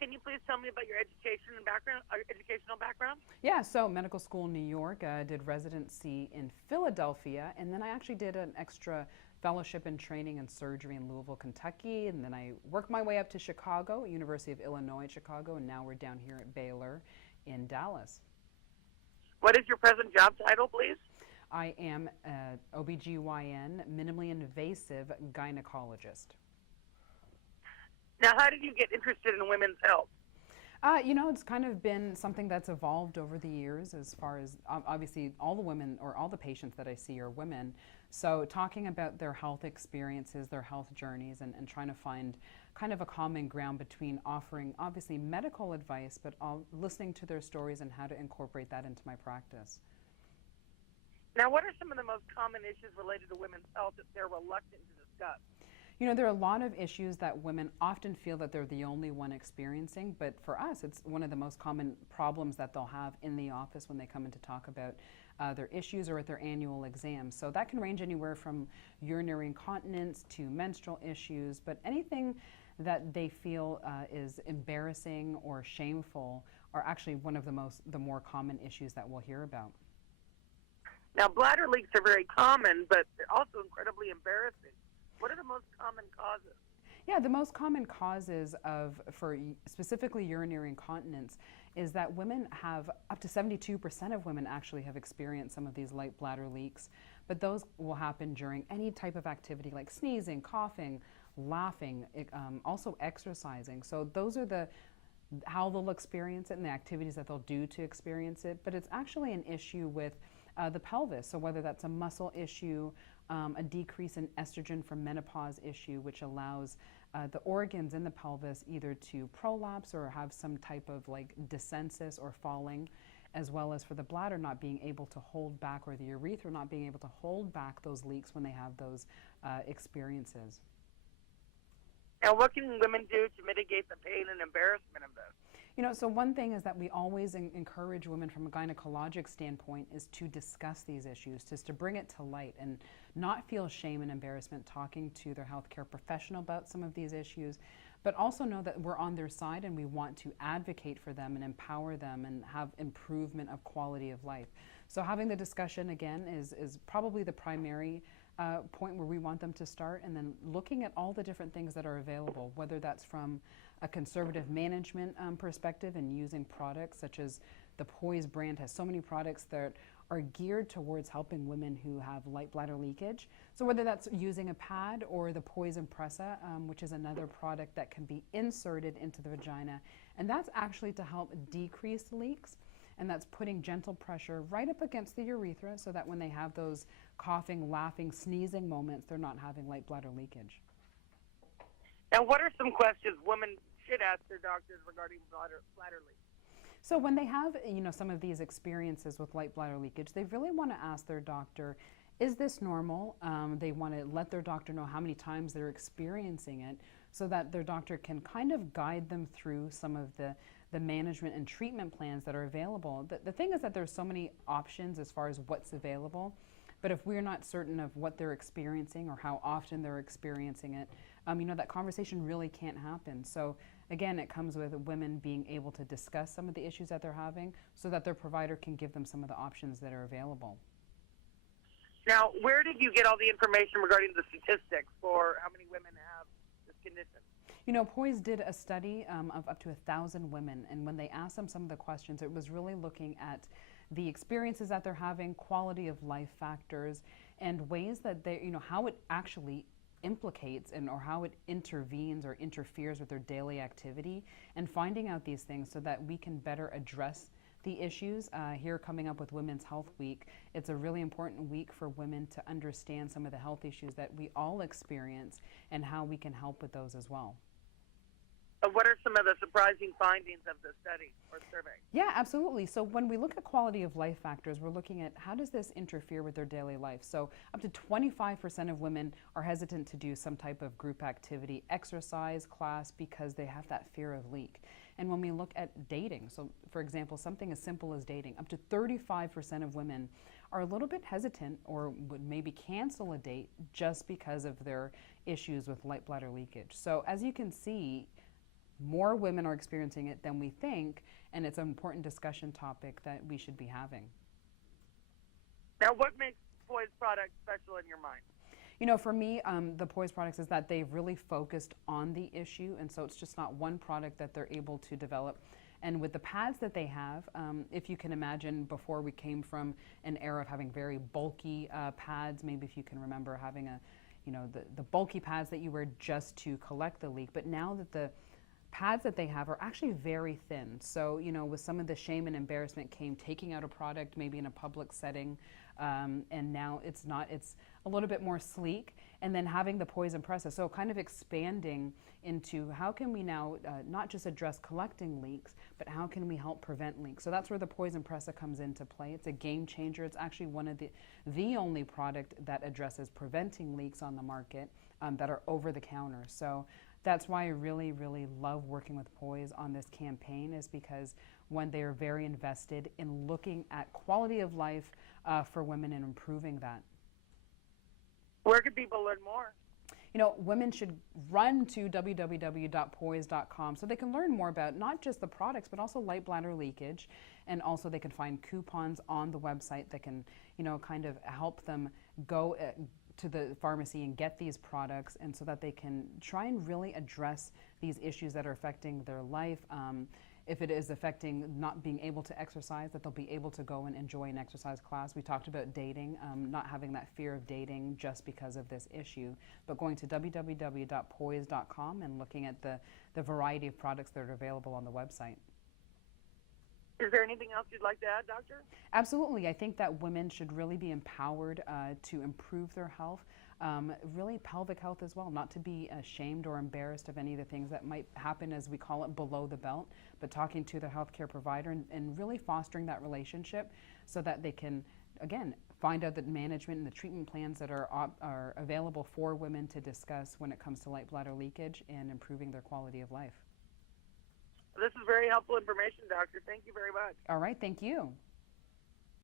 Can you please tell me about your education and background, educational background? Yeah, so medical school in New York, did residency in Philadelphia, and then I actually did an extra fellowship in training and surgery in Louisville, Kentucky, and then I worked my way up to Chicago, University of Illinois at Chicago, and now we're down here at Baylor in Dallas. What is your present job title, please? I am a OBGYN, minimally invasive gynecologist. Now, how did you get interested in women's health? It's kind of been something that's evolved over the years as far as obviously all the women or all the patients that I see are women. So talking about their health experiences, their health journeys, and trying to find kind of a common ground between offering obviously medical advice, but listening to their stories and how to incorporate that into my practice. Now, what are some of the most common issues related to women's health that they're reluctant to discuss? There are a lot of issues that women often feel that they're the only one experiencing, but for us, it's one of the most common problems that they'll have in the office when they come in to talk about their issues or at their annual exams. So that can range anywhere from urinary incontinence to menstrual issues, but anything that they feel is embarrassing or shameful are actually one of the more common issues that we'll hear about. Now, bladder leaks are very common, but they're also incredibly embarrassing. What are the most common causes? Yeah, the most common causes for specifically urinary incontinence is that women have, up to 72% of women actually have experienced some of these light bladder leaks, but those will happen during any type of activity like sneezing, coughing, laughing, also exercising. So those are how they'll experience it and the activities that they'll do to experience it, but it's actually an issue with the pelvis. So whether that's a muscle issue, a decrease in estrogen from menopause issue, which allows the organs in the pelvis either to prolapse or have some type of like descensus or falling, as well as for the bladder not being able to hold back, or the urethra not being able to hold back those leaks when they have those experiences. Now, what can women do to mitigate the pain and embarrassment of this? So one thing is that we always encourage women from a gynecologic standpoint is to discuss these issues, just to bring it to light and not feel shame and embarrassment talking to their healthcare professional about some of these issues, but also know that we're on their side and we want to advocate for them and empower them and have improvement of quality of life. So having the discussion again is probably the primary point where we want them to start, and then looking at all the different things that are available, whether that's from a conservative management perspective and using products such as the Poise brand has so many products that are geared towards helping women who have light bladder leakage. So whether that's using a pad or the Poise Impressa, which is another product that can be inserted into the vagina, and that's actually to help decrease leaks. And that's putting gentle pressure right up against the urethra so that when they have those coughing, laughing, sneezing moments, they're not having light bladder leakage. Now, what are some questions women should ask their doctors regarding bladder leaks? So when they have, some of these experiences with light bladder leakage, they really want to ask their doctor, is this normal? They want to let their doctor know how many times they're experiencing it so that their doctor can kind of guide them through some of the management and treatment plans that are available. The thing is that there's so many options as far as what's available, but if we're not certain of what they're experiencing or how often they're experiencing it, that conversation really can't happen. So again, it comes with women being able to discuss some of the issues that they're having so that their provider can give them some of the options that are available. Now, where did you get all the information regarding the statistics for how many women have this condition? Poise did a study of up to 1,000 women, and when they asked them some of the questions, it was really looking at the experiences that they're having, quality of life factors, and ways that they, how it actually implicates or how it intervenes or interferes with their daily activity, and finding out these things so that we can better address the issues. Here coming up with Women's Health Week, it's a really important week for women to understand some of the health issues that we all experience and how we can help with those as well. What are some of the surprising findings of the study or survey? Yeah, absolutely. So when we look at quality of life factors, we're looking at how does this interfere with their daily life. So up to 25% of women are hesitant to do some type of group activity, exercise, class, because they have that fear of leak. And when we look at dating, so for example, something as simple as dating, up to 35% of women are a little bit hesitant or would maybe cancel a date just because of their issues with light bladder leakage. So as you can see, more women are experiencing it than we think, and it's an important discussion topic that we should be having. Now, what makes Poise products special in your mind? You know, for me, the Poise products is that they've really focused on the issue, and so it's just not one product that they're able to develop. And with the pads that they have, if you can imagine, before we came from an era of having very bulky pads, maybe if you can remember having the bulky pads that you wear just to collect the leak, but now that the pads that they have are actually very thin. So, with some of the shame and embarrassment came taking out a product maybe in a public setting, and now it's a little bit more sleek, and then having the Poise Impressa. So kind of expanding into how can we now not just address collecting leaks, but how can we help prevent leaks? So that's where the Poise Impressa comes into play. It's a game changer. It's actually one of the only product that addresses preventing leaks on the market that are over the counter. So that's why I really, really love working with Poise on this campaign, is because when they are very invested in looking at quality of life for women and improving that. Where can people learn more? Women should run to www.poise.com so they can learn more about not just the products, but also light bladder leakage. And also they can find coupons on the website that can, kind of help them go to the pharmacy and get these products, and so that they can try and really address these issues that are affecting their life. If it is affecting not being able to exercise, that they'll be able to go and enjoy an exercise class. We talked about dating, not having that fear of dating just because of this issue, but going to www.poise.com and looking at the variety of products that are available on the website. Is there anything else you'd like to add, Doctor? Absolutely. I think that women should really be empowered to improve their health. Really pelvic health as well, not to be ashamed or embarrassed of any of the things that might happen, as we call it, below the belt, but talking to their healthcare provider and really fostering that relationship so that they can, again, find out the management and the treatment plans that are available for women to discuss when it comes to light bladder leakage and improving their quality of life. This is very helpful information, Doctor. Thank you very much. All right, thank you.